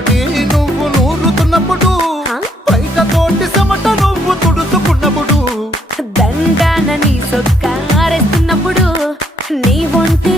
తడి నువ్వు నూరుతున్నప్పుడు, బయట తోటి చెమట నువ్వు తుడుచుకున్నప్పుడు, దండాన నీ సొక్కారేస్తున్నప్పుడు, నీ ఒంటి